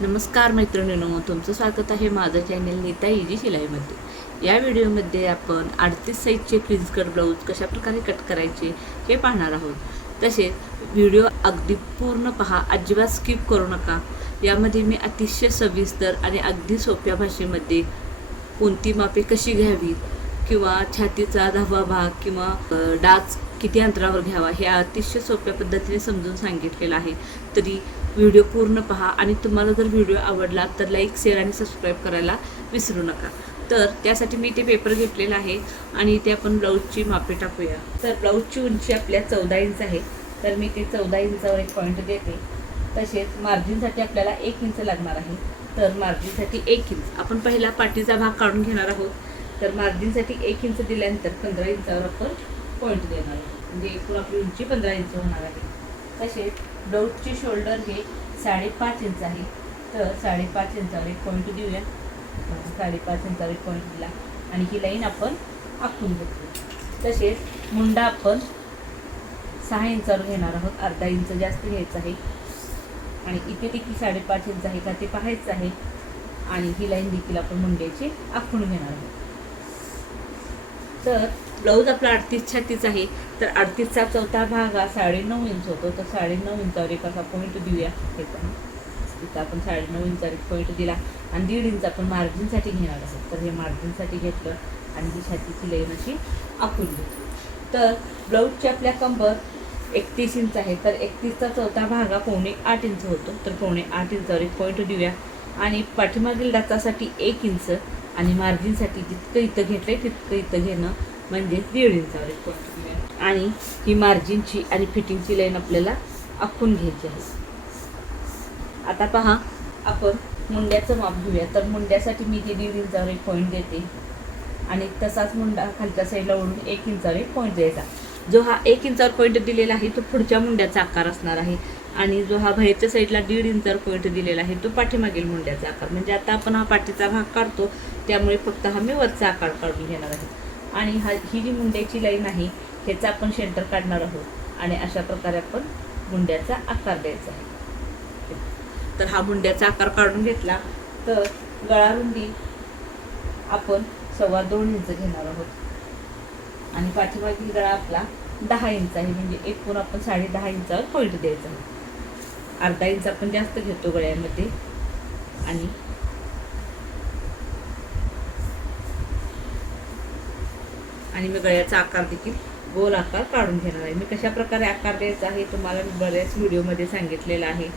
नमस्कार मैत्रिणींनो तुमचं स्वागत आहे माझं चॅनल नीता इजी शिलाईमध्ये. या व्हिडिओमध्ये आपण अडतीस साईजचे प्रिन्सकट ब्लाऊज कशाप्रकारे कट करायचे हे पाहणार आहोत. तसेच व्हिडिओ अगदी पूर्ण पहा अजिबात स्किप करू नका. यामध्ये मी अतिशय सविस्तर आणि अगदी सोप्या भाषेमध्ये कोणती मापे कशी घ्यावी किंवा छातीचा दहावा भाग किंवा डाच किती अंतरावर घ्यावा हे अतिशय सोप्या पद्धतीने समजून सांगितलेलं आहे. तरी व्हिडिओ पूर्ण पहा आणि तुम्हाला जर व्हिडिओ आवडला तर लाईक शेअर आणि सबस्क्राईब करायला विसरू नका. तर त्यासाठी मी ते पेपर घेतलेला आहे आणि इथे आपण ब्लाऊजची मापे टाकूया. तर ब्लाऊजची उंची आपल्या चौदा इंच आहे. तर मी ते चौदा इंचावर एक पॉईंट देते तसेच मार्जिनसाठी आपल्याला एक इंच लागणार आहे. तर मार्जिनसाठी एक इंच. आपण पहिला पाठीचा भाग काढून घेणार आहोत. तर मार्जिनसाठी एक इंच दिल्यानंतर पंधरा इंचावर आपण पॉईंट देणार आहोत. म्हणजे एकूण आपली उंची पंधरा इंच होणार आहे. तसेच ब्लाऊजची शोल्डर हे साडेपाच इंच आहे. तर साडेपाच इंचावर एक पॉईंट देऊया. साडेपाच इंचावर एक पॉईंट दिला. आणि ही लाईन आपण आखून घेतो तसेच मुंडा आपण सहा इंचावर घेणार आहोत. अर्धा इंच जास्त घ्यायचं आहे. आणि इथे देखील साडेपाच इंच आहे का ते पाहायचं आहे. आणि ही लाईन देखील आपण मुंड्याची आखून घेणार आहोत. तर ब्लाऊज आपला अडतीस छत्तीस आहे तर अडतीसचा चौथा भाग हा साडेनऊ इंच होतो तर साडेनऊ इंचावर एक असा पॉईंट देऊया. हे पण तिथं आपण साडेनऊ इंचावर एक पॉईंट दिला. आणि दीड इंच आपण मार्जिनसाठी घेणार आहोत. तर हे मार्जिनसाठी घेतलं आणि ही छातीची लाईन अशी आखून घेतली तर ब्लाऊजची आपल्या कंबर एकतीस इंच आहे तर एकतीसचा चौथा भाग हा पावणे आठ इंच होतो. तर पावणे आठ इंचावर एक पॉईंट देऊया. आणि पाठीमागील डाचासाठी एक इंच आणि मार्जिनसाठी जितकं इथं घेतलं आहे तितकं इथं घेणं म्हणजे दीड इंचावर एक पॉईंट आणि ही मार्जिनची आणि फिटिंगची लाईन आपल्याला आखून घ्यायची आहे. आता पहा आपण मुंड्याचं माप घेऊया. तर मुंड्यासाठी मी ते दीड इंचावर एक पॉईंट देते. आणि तसाच मुंडा खालच्या साईडला ओढून एक इंचावर एक पॉईंट द्यायचा. जो हा एक इंचावर पॉईंट दिलेला आहे तो पुढच्या मुंड्याचा आकार असणार आहे. आणि जो हा बाहेरच्या साईडला दीड इंचावर पॉईंट दिलेला आहे तो पाठीमागील मुंड्याचा आकार. म्हणजे आता आपण हा पाठीचा भाग काढतो त्यामुळे फक्त हा मी वरचा आकार काढून घेणार आहे. आणि हा ही जी मुंड्याची लाईन आहे ह्याचा आपण सेंटर काढणार आहोत. आणि अशा प्रकारे आपण मुंड्याचा आकार द्यायचा आहे. तर हा मुंड्याचा आकार काढून घेतला तर गळारुंदी आपण सव्वा दोन इंच घेणार आहोत. आणि पाठीमागील गळा आपला दहा इंच आहे म्हणजे एकूण आपण साडे दहा इंचावर पॉईंट द्यायचा आहे. अर्धा इंच आपण जास्त घेतो गळ्यामध्ये. आणि आणि मी गळ्याचा आकार देखील गोल आकार काढून घेणार आहे. मी कशा प्रकारे आकार द्यायचा आहे तुम्हाला मी बऱ्याच व्हिडिओमध्ये सांगितलेलं आहे.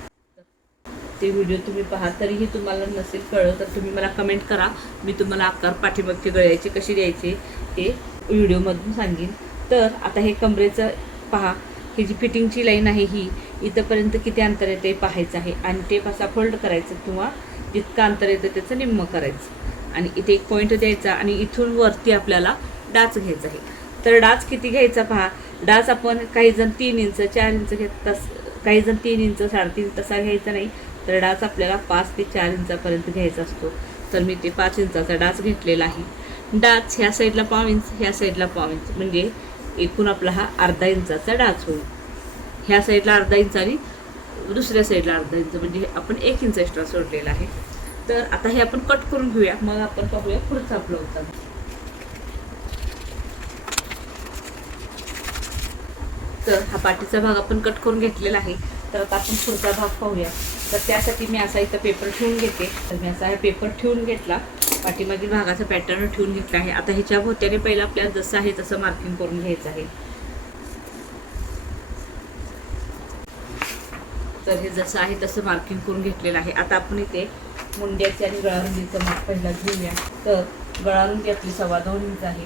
ते व्हिडिओ तुम्ही पहा तरीही तुम्हाला नसेल कळलं तर तुम्ही मला कमेंट करा. मी तुम्हाला आकार पाठीमागचे गळ्याचे कसे द्यायचे हे व्हिडिओमधून सांगेन. तर आता हे कमरेचं पहा ही जी फिटिंगची लाईन आहे ही इथंपर्यंत किती अंतर येते ते पाहायचं आहे. आणि टेप असा फोल्ड करायचं किंवा जितकं अंतर येतं त्याचं निम्म करायचं. आणि इथे एक पॉईंट द्यायचा आणि इथून वरती आपल्याला डाच घ्यायचा आहे. तर डाच किती घ्यायचा पहा? डाच आपण काही जण तीन इंच चार इंच घेत तस काही जण तीन इंच साडेतीन तसा घ्यायचा नाही. तर डाच आपल्याला पाच ते चार इंचापर्यंत घ्यायचा असतो. तर मी ते पाच इंचाचा डाच घेतलेला आहे. डाच ह्या साईडला पाव इंच ह्या साईडला पाव इंच. म्हणजे एकूण आपला हा अर्धा इंचाचा डाच होईल. ह्या साईडला अर्धा इंच आणि दुसऱ्या साईडला अर्धा इंच. म्हणजे आपण एक इंच एक्स्ट्रा सोडलेला आहे. तर आता हे आपण कट करून घेऊया. मग आपण पाहूया पुढचा ब्लाऊजचा तर हा पाठीचा भाग आपण कट करून घेतलेला आहे. तर आता आपण पुढचा भाग पाहूया. तर त्यासाठी मी असा इथं पेपर ठेवून घेते. तर मी असा हा पेपर ठेवून घेतला. पाठीमागील भागाचा पॅटर्न ठेवून घेतला आहे. आता ह्याच्या भोवत्याने पहिला आपल्याला जसं आहे तसं मार्किंग करून घ्यायचं आहे. तर हे जसं आहे तसं मार्किंग करून घेतलेलं आहे. आता आपण इथे मुंड्याचे आणि गळारुंदीचं माप पहिला घेऊया. तर गळारुंदी आपली सव्वा दोन इंच आहे.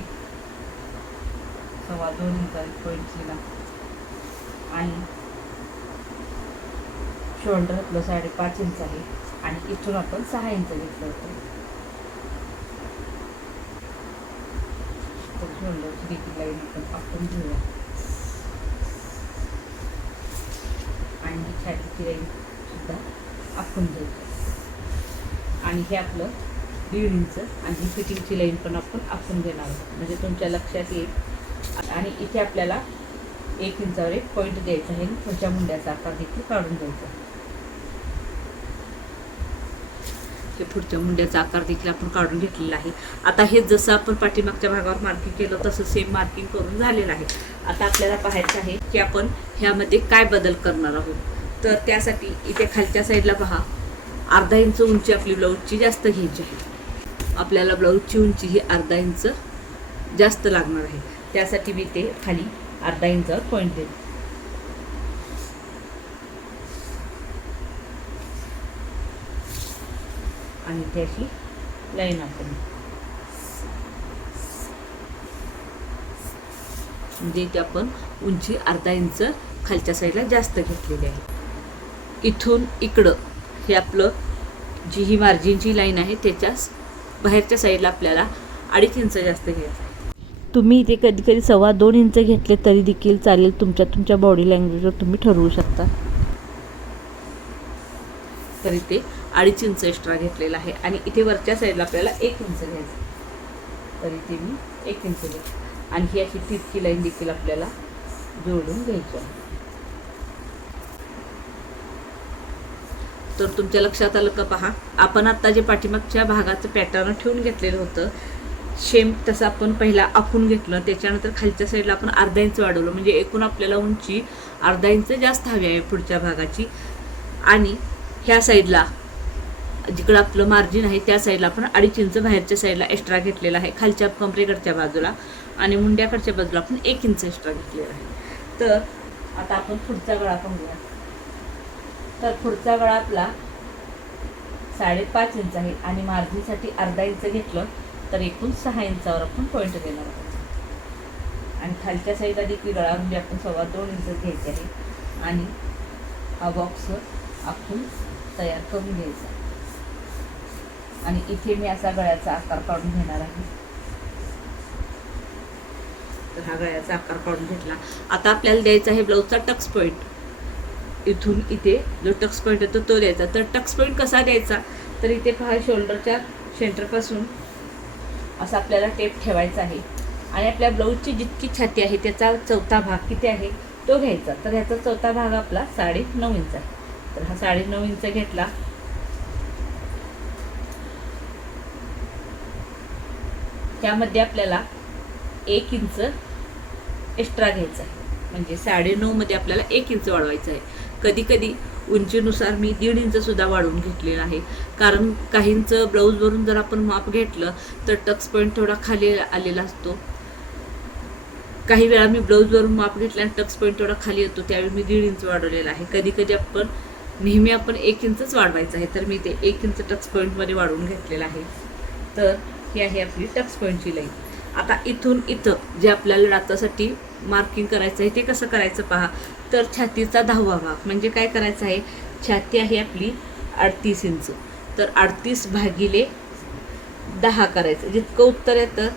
सव्वा दोन इंच पॉईंटला आणि शोल्डर आपलं साडेपाच इंच आहे. आणि इथून आपण सहा इंच घेतलं होतं तर शोल्डरची देखील लाईन आपण आपण घेऊया. आणि ही छातीची लाईन सुद्धा आपण घ्यायची आणि हे आपलं दीड इंच आणि ही फिटिंगची लाईन पण आपण आपण घेणार आहोत. म्हणजे तुमच्या लक्षात येईल. आणि इथे आपल्याला एक इंचावर एक पॉईंट द्यायचा आहे. आणि पुढच्या मुंड्याचा आकार देखील काढून घ्यायचा हे पुढच्या मुंड्याचा आकार देखील आपण काढून घेतलेला आहे. आता हे जसं आपण पाठीमागच्या भागावर मार्किंग केलं तसं सेम मार्किंग करून झालेलं आहे. आता आपल्याला पाहायचं आहे की आपण ह्यामध्ये काय बदल करणार आहोत. तर त्यासाठी इथे खालच्या साईडला पहा. अर्धा इंच उंची आपली ब्लाऊजची जास्त घ्यायची आहे. आपल्याला ब्लाऊजची उंची ही अर्धा इंच जास्त लागणार आहे. त्यासाठी मी ते खाली अर्धा इंचावर पॉईंट देईल आणि इथे अशी लाईन आपण. म्हणजे इथे आपण उंची अर्धा इंच खालच्या साईडला जास्त घेतलेली आहे. इथून इकडं हे आपलं जी ही मार्जिनची लाईन आहे त्याच्याच बाहेरच्या साईडला आपल्याला अडीच इंच जास्त घ्यायचं आहे. तुम्ही इथे कधी कधी सव्वा दोन इंच घेतले तरी देखील चालेल तुमच्या तुमच्या बॉडी लँग्वेजवर तुम्ही ठरवू शकता. तर इथे अडीच इंच एक्स्ट्रा घेतलेला आहे आणि इथे वरच्या साईडला आपल्याला एक इंच घ्यायचं तर इथे मी एक इंच घेते आणि ही अशी तितकी लाईन देखील आपल्याला जोडून घ्यायची आहे. तर तुमच्या लक्षात आलं का पहा? आपण आत्ता जे पाठीमागच्या भागाचं पॅटर्न ठेवून घेतलेलं होतं शेम तसं आपण पहिला आखून घेतलं त्याच्यानंतर खालच्या साईडला आपण अर्धा इंच वाढवलं. म्हणजे एकूण आपल्याला उंची अर्धा इंच जास्त हवी आहे पुढच्या भागाची. आणि ह्या साईडला जिकडं आपलं मार्जिन आहे त्या साईडला आपण अडीच इंच बाहेरच्या साईडला एक्स्ट्रा घेतलेला आहे. खालच्या कमरेकडच्या बाजूला आणि मुंड्याकडच्या बाजूला आपण एक इंच एक्स्ट्रा घेतलेला आहे. तर आता आपण पुढचा गळा पाहूया. तर पुढचा गळा आपला साडेपाच इंच आहे आणि मार्जिनसाठी अर्धा इंच घेतलं. तर एकूण सहा इंचावर आपण पॉईंट देणार आहोत. आणि खालच्या साईडला देखील गळा म्हणजे आपण सव्वा दोन इंच घ्यायचे आहे. आणि हा बॉक्स आपण तयार करून घ्यायचा आणि इथे मी असा गळ्याचा आकार काढून घेणार आहे. तर हा गळ्याचा आकार काढून घेतला. आता आपल्याला द्यायचा आहे ब्लाऊजचा टक्स पॉईंट इथून इथे जो टक्स पॉईंट येतो तो द्यायचा. तर टक्स पॉईंट कसा द्यायचा? तर इथे पहा शोल्डरच्या सेंटरपासून असा आपल्याला टेप ठेवायचा आहे. आणि आपल्या ब्लाऊजची जितकी छाती आहे त्याचा चौथा भाग किती आहे तो घ्यायचा. तर ह्याचा चौथा भाग आपला साडे नऊ इंच आहे. तर हा साडे नऊ इंच घेतला. त्यामध्ये आपल्याला एक इंच एक्स्ट्रा घ्यायचा आहे. म्हणजे साडेनऊमध्ये आपल्याला एक इंच वाढवायचं आहे. कधी कधी उंचीनुसार मी दीड इंचसुद्धा वाढवून घेतलेलं आहे. कारण काहींचं ब्लाऊजवरून जर आपण माप घेतलं तर टक्स पॉईंट थोडा खाली आलेला असतो. काही वेळा मी ब्लाऊजवरून माप घेतलं आणि टक्स पॉईंट थोडा खाली येतो त्यावेळी मी दीड इंच वाढवलेला आहे. कधी कधी आपण नेहमी आपण एक इंचच वाढवायचं आहे तर मी ते एक इंच टक्स पॉईंटमध्ये वाढवून घेतलेलं आहे. तर ही आहे आपली टक्स पॉईंटची लाईन आता इथून इथं जे आपल्याला डाचासाठी मार्किंग करायचं आहे ते कसं करायचं पहा? तर छातीचा दहावा भाग. म्हणजे काय करायचं आहे? छाती आहे आपली अडतीस इंच. तर अडतीस भागिले दहा करायचं. जितकं उत्तर येतं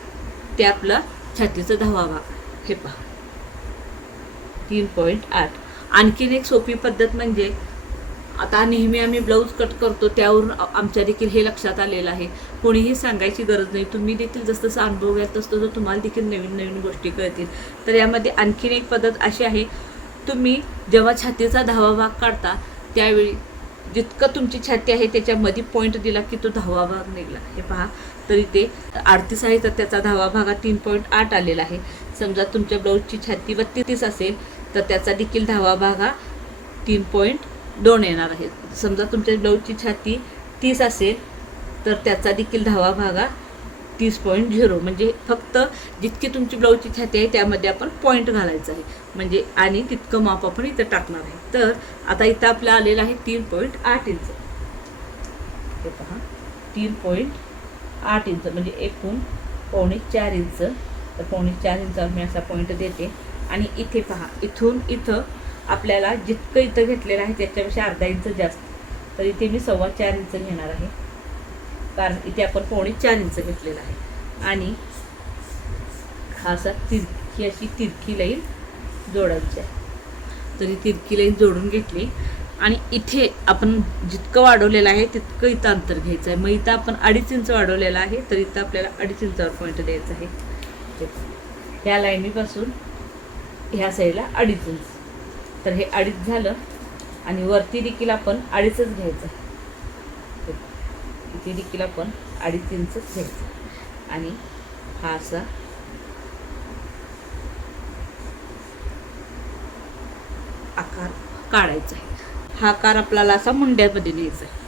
ते आपलं छातीचा दहावा भाग. हे पहा. तीन पॉईंट आठ. आणखीन एक सोपी पद्धत म्हणजे आता नेहमी आम्ही ब्लाऊज कट करतो त्यावरून आमच्या देखील हे लक्षात आलेलं आहे. कोणीही सांगायची गरज नाही. तुम्ही देखील जसं जसं अनुभव घ्याल तसं तसं तुम्हाला देखील नवीन नवीन गोष्टी कळतील. तर यामध्ये आणखीन एक पद्धत अशी आहे. तुम्ही जेव्हा छातीचा दहावा भाग काढता त्यावेळी जितकं तुमची छाती आहे त्याच्यामध्ये पॉईंट दिला की तो दहावा भाग निघला. हे पहा. तरी ते अडतीस आहे तर त्याचा दहावा भाग हा तीन पॉईंट आठ आलेला आहे. समजा तुमच्या ब्लाऊजची छाती बत्तीस असेल तर त्याचा देखील दहावा भाग हा तीन पॉईंट दोन येणार आहे. समजा तुमच्या ब्लाऊजची छाती तीस असेल तर त्याचा देखील दहावा भाग हा तीस पॉईंट झिरो म्हणजे फक्त जितकी तुमची ब्लाऊजची छाती आहे त्यामध्ये आपण पॉईंट घालायचं आहे. म्हणजे आणि तितकं माप आपण इथं टाकणार आहे. तर आता इथं आपलं आलेलं आहे तीन पॉईंट आठ इंच हे पहा. तीन पॉईंट आठ इंच म्हणजे एकूण पावणे चार इंच तर पावणे चार इंचावर मी असा पॉईंट देते. आणि इथे पहा. इथून इथं आपल्याला जितकं इथं घेतलेलं आहे त्याच्यापेक्षा अर्धा इंच जास्त. तर इथे मी सव्वा चार इंच घेणार आहे. कारण इथे आपण पावणे चार इंच घेतलेला आहे. आणि हा असा तिरकी अशी तिरकी लाईन जोडायची आहे. तर ही तिरकी लाईन जोडून घेतली. आणि इथे आपण जितकं वाढवलेलं आहे तितकं इथं अंतर घ्यायचं आहे. मग इथं आपण अडीच इंच वाढवलेलं आहे तर इथं आपल्याला अडीच इंचावर पॉईंट द्यायचा आहे. ह्या लाईनीपासून ह्या साईडला अडीच इंच. तर हे अडीच झालं आणि वरती देखील आपण अडीचच घ्यायचं आहे. ती देखील आपण अडीच इंचच घ्यायचं आणि हा असा आकार काढायचा आहे. हा आकार आपल्याला असा मुंड्यामध्ये न्यायचा आहे.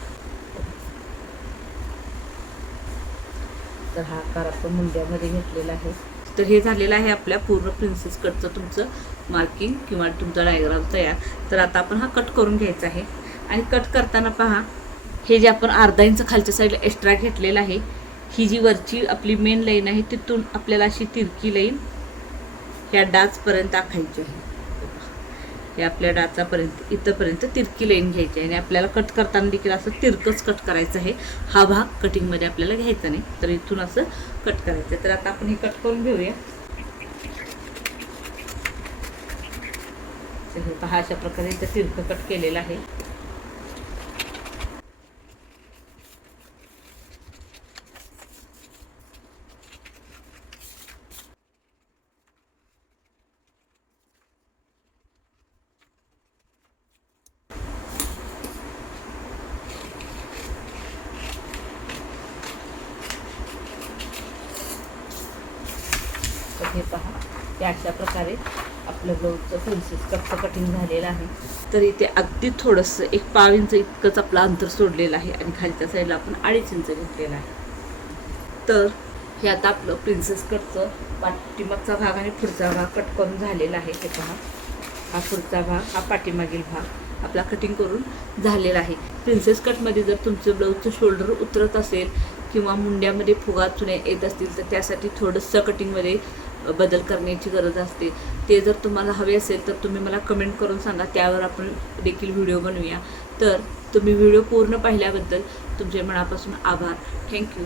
तर हा आकार आपण मुंड्यामध्ये घेतलेला आहे. तर हे झालेलं आहे आपल्या पूर्ण प्रिन्सेस कटचं तुमचं मार्किंग किंवा तुमचा डायग्राम तयार. तर आता आपण हा कट करून घ्यायचा आहे. आणि कट करताना पहा हे जे आपण अर्धा इंच खालच्या साईडला एक्स्ट्रा घेतलेलं आहे ही जी वरची आपली मेन लाईन आहे तिथून आपल्याला अशी तिरकी लाईन ह्या डाचपर्यंत आखायची आहे. हे आपल्या डाचापर्यंत इथंपर्यंत तिरकी लाईन घ्यायची आहे. आणि आपल्याला कट करताना देखील असं तिरकच कट करायचं आहे. हा भाग कटिंगमध्ये आपल्याला घ्यायचा नाही. तर इथून असं कट करायचं आहे. तर आता आपण हे कट करून घेऊया. हे पहा अशा प्रकारे इथं तिरकं कट केलेलं आहे. हे पहा. ते अशा प्रकारे आपलं ब्लाऊजचं प्रिन्सेस कटचं कटिंग झालेलं आहे. तर इथे अगदी थोडंसं एक पाव इंच इतकंच आपलं अंतर सोडलेलं आहे आणि खालच्या साईडला आपण अडीच इंच घेतलेलं आहे. तर हे आता आपलं प्रिन्सेस कटचं पाठीमागचा भाग आणि पुढचा भाग कट करून झालेला आहे. हे पहा. हा पुढचा भाग हा पाठीमागील भाग आपला कटिंग करून झालेला आहे. प्रिन्सेस कटमध्ये जर तुमचं ब्लाऊजचं शोल्डर उतरत असेल किंवा मुंड्यामध्ये फुगा चुने येत असतील तर त्यासाठी थोडंसं कटिंगमध्ये बदल करण्याची गरज असते. ते जर तुम्हाला हवे असेल तर तुम्ही मला कमेंट करून सांगा. त्यावर आपण देखील व्हिडिओ बनवूया. तर तुम्ही व्हिडिओ पूर्ण पाहिल्याबद्दल तुमचे मनापासून आभार. थँक्यू